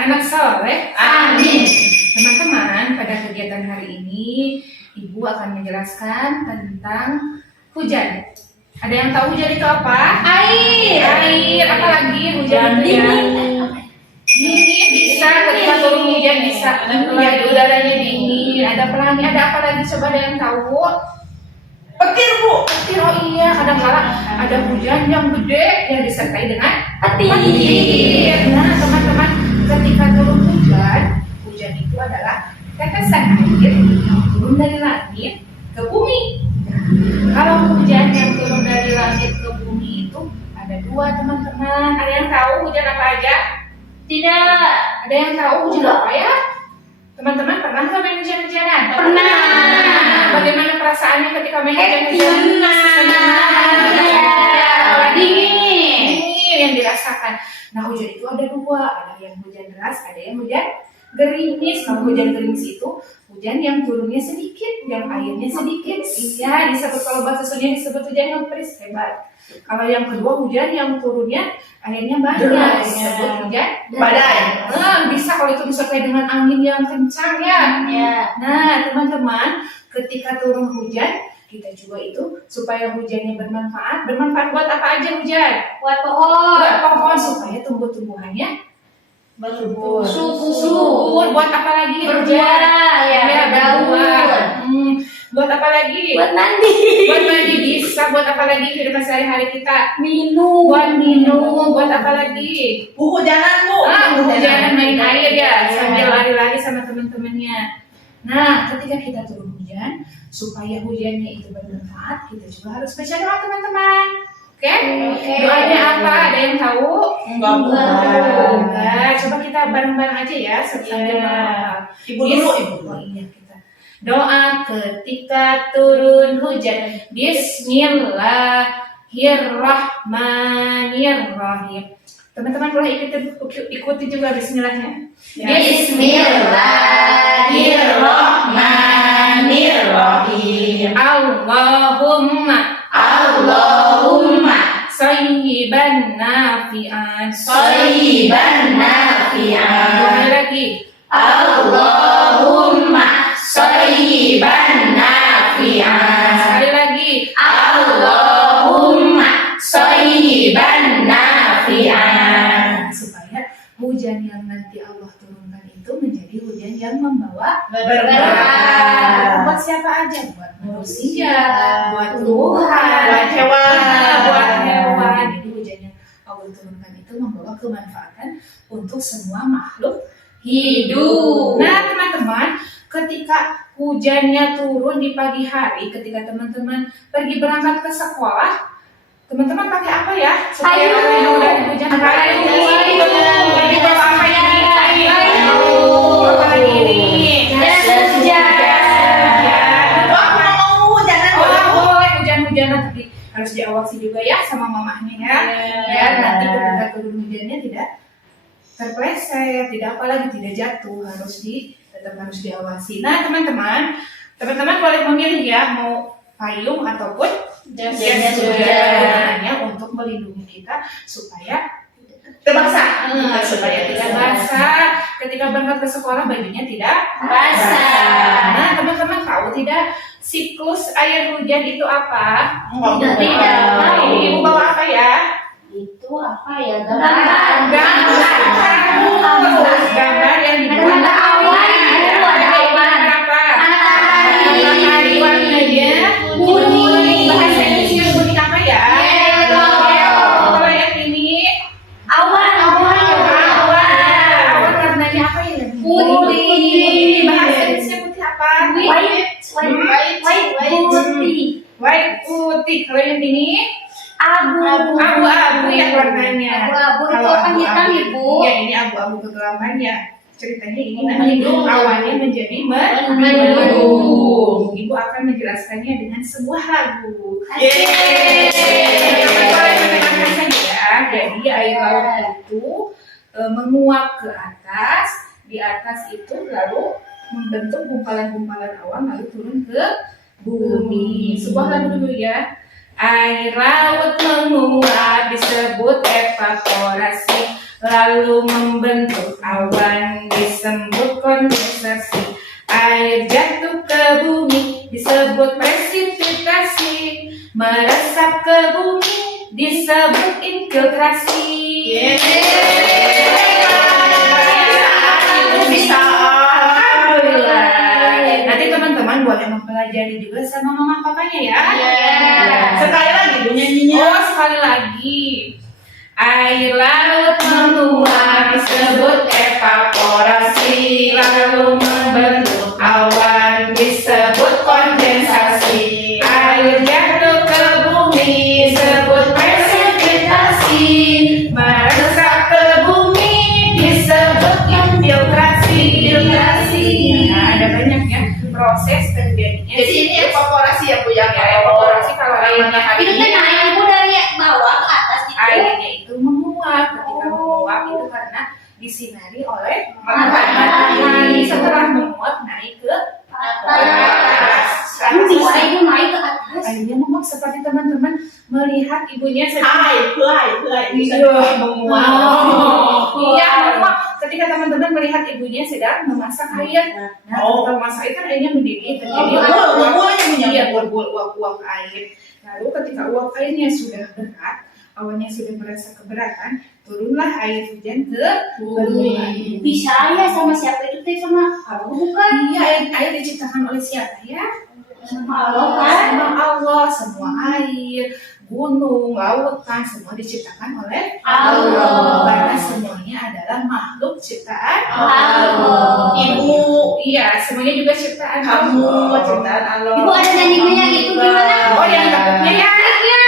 anak soleh. Amin. Teman-teman, pada kegiatan hari ini Ibu akan menjelaskan tentang hujan. Ada yang tahu hujan itu apa? Air. Air, apalagi hujan itu ya? Dingin bisa, ketika turun hujan bisa. Udaranya dingin, ada pelangi, ada apa lagi? Coba ada yang tahu? Petir, Bu. Petir, oh iya, kadang-kala ada hujan yang gede yang disertai dengan petir. Nah, teman-teman, ketika turun hujan, hujan itu adalah tetesan air yang turun dari langit ke bumi. Kalau hujan yang turun dari langit ke bumi itu ada dua, teman-teman. Ada yang tahu hujan apa aja? Tidak. Ada yang tahu hujan apa ya? Teman-teman pernah nggak main hujan-hujanan? Pernah. Bagaimana perasaannya ketika main hujan-hujan? Dingin. Dingin yang dirasakan. Nah, hujan itu ada dua, ada yang hujan deras, ada yang hujan gerimis. Kalau hujan gerimis itu hujan yang turunnya sedikit, yang airnya sedikit. Iya, disebut, kalau bahasa Sunda disebut hujan ngepris, hebat. Kalau yang kedua hujan yang turunnya airnya banyak, disebut hujan Badai. Bisa kalau itu disertai dengan angin yang kencang ya. Nah, teman-teman, ketika turun hujan, kita juga itu supaya hujannya bermanfaat. Bermanfaat buat apa aja hujan? Buat pohon. Buat pohon supaya tumbuh-tumbuhannya Subur. Buat apa lagi? Berbuah, ya, berbuah. berdaun. Buat apa lagi? Buat mandi. Buat mandi bisa. Buat apa lagi kehidupan sehari-hari kita? Minum. Buat minum. Buat apa lagi? Hujanan, Bu. Hujanan, main air ya, sambil lari-lari sama teman-temannya. Nah, ketika kita turun hujan, supaya hujannya itu bermanfaat, kita juga harus baca doa, teman-teman. Oke? Doanya apa? Ada yang tahu? Enggak. Coba kita bareng-bareng aja ya, sambil menghafal. Ibu dulu, Ibu. Oh iya, kita doa ketika turun hujan. Bismillahirrahmanirrahim. Teman-teman boleh ikuti juga bismillahnya. Bismillahirrahmanirrahim. Allahumma sayyiban nafi'an. Boleh lagi. Allahumma sayyiban nafi'an. Sekali lagi. Allahumma sayyiban nafi'an. Supaya hujan yang nanti Allah turunkan itu menjadi hujan yang membawa Berkah. buat siapa aja? Buat manusia, buat Tumbuhan, buat hewan. buat hewan. Jadi hujan yang Allah turunkan itu membawa kemanfaatan untuk semua makhluk hidup. Nah, teman-teman, ketika hujannya turun di pagi hari, ketika teman-teman pergi berangkat ke sekolah, teman-teman pakai apa ya? Supaya Payung. dari hujan Payung. Jadi bawa apa ini? Payung. Apa lagi ini? Jas hujan. Boleh hujan-hujanan, tapi harus diawasi juga ya sama mamahnya ya. Biar nanti ketika turun hujannya tidak terpleset, tidak apalagi tidak jatuh, tetap harus diawasi. Nah, teman-teman boleh memilih ya, mau payung ataupun jas hujan. Gunanya untuk melindungi kita supaya Terbasah. supaya tidak basah. Ketika berangkat ke sekolah bajunya tidak Basah. Nah, teman-teman tahu tidak siklus air hujan itu apa? Tidak. Ibu bawa apa ya? Itu apa ya? Gambar yang dibuat Ada awan. Ada awan. apa? Matahari. Warnanya kuning. Bahasa Indonesia kuning apa ya? Kalau yang ini Awan. awan warnanya apa ya? Putih. Bahasa Indonesia putih apa? White putih. Kalau yang ini abu-abu ya warnanya. Abu-abu itu Kalau apa hitam, abu-abu, Ibu? ya ini abu-abu kegelapan ya. Ceritanya ini nanti awannya menjadi mendung. mendung. Ibu akan menjelaskannya dengan sebuah lagu. Teman-teman boleh mendengarkan saja ya. Jadi air laut itu menguap ke atas, di atas itu lalu membentuk gumpalan-gumpalan awan lalu turun ke bumi. Sebuah lagu dulu ya. Air laut menguap disebut evaporasi. lalu membentuk awan disebut kondensasi. Air jatuh ke bumi disebut presipitasi. Meresap ke bumi disebut infiltrasi. Alhamdulillah. Nanti teman-teman boleh mempelajari juga sama mama papanya ya. Sekali lagi Bu nyanyinya. Oh, sekali lagi. Air laut menguap disebut evaporasi, lalu membentuk awan disebut kondensasi. Air jatuh ke bumi disebut presipitasi. Meresap ke bumi disebut infiltrasi. Nah, ada banyak ya proses terjadinya. Jadi ini evaporasi ya Bu ya. Ya, evaporasi kalau airnya Itu kan naik Bu dari bawah ke atas gitu. airnya itu menguap. Ketika menguap itu karena disinari oleh Matahari. matahari. Setelah menguap naik ke atas. Kamu bisa itu naik ke atas. Airnya menguap seperti teman-teman melihat ibunya Hai. Bisa Iya. menguap. Iya, menguap. Ketika teman-teman melihat ibunya sedang memasak air. Nah, ketika memasak itu kan airnya mendidih terjadi iya, uap air. Lalu ketika uap airnya sudah berat, awannya sudah merasa keberatan, turunlah air hujan ke bumi. Bisa ya sama siapa itu teh sama Allah bukan? Iya, air diciptakan oleh siapa ya? Sama Allah kan? Sama Allah. Semua air, gunung, lautan, semua diciptakan oleh Allah. Karena semuanya adalah makhluk ciptaan Allah. Ibu, Iya, semuanya juga ciptaan kamu Allah. ciptaan Allah. Ibu ada nyanyinya gitu gimana? Oh, yang takutnya ya?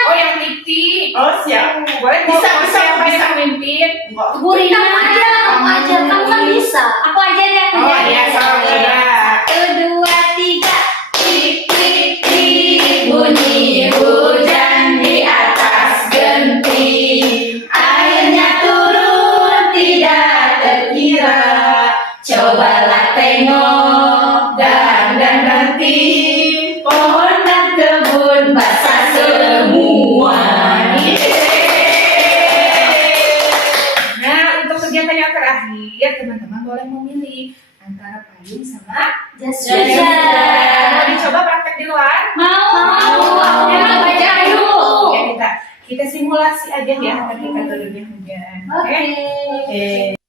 Oh, yang Titi. Oh siap. Boleh Bisa, mau bisa, siapa bisa. yang memimpin? Bu Rina aja, kamu kan bisa. Aku aja deh. aku Oh aja. iya, salam juga. 1, 2, 3. Tik tik tik bunyi hujan di atas genting. Airnya turun tidak terkira. Cobalah tengok dan nanti pohon dan kebun basah semua. Nah, untuk kegiatan yang terakhir, teman-teman boleh memilih antara payung sama Jas Mau hujan. dicoba praktek di luar? Mau. Emang baca yuk. Ya, kita simulasi aja ya ketika turunnya hujan. Oke. Oke.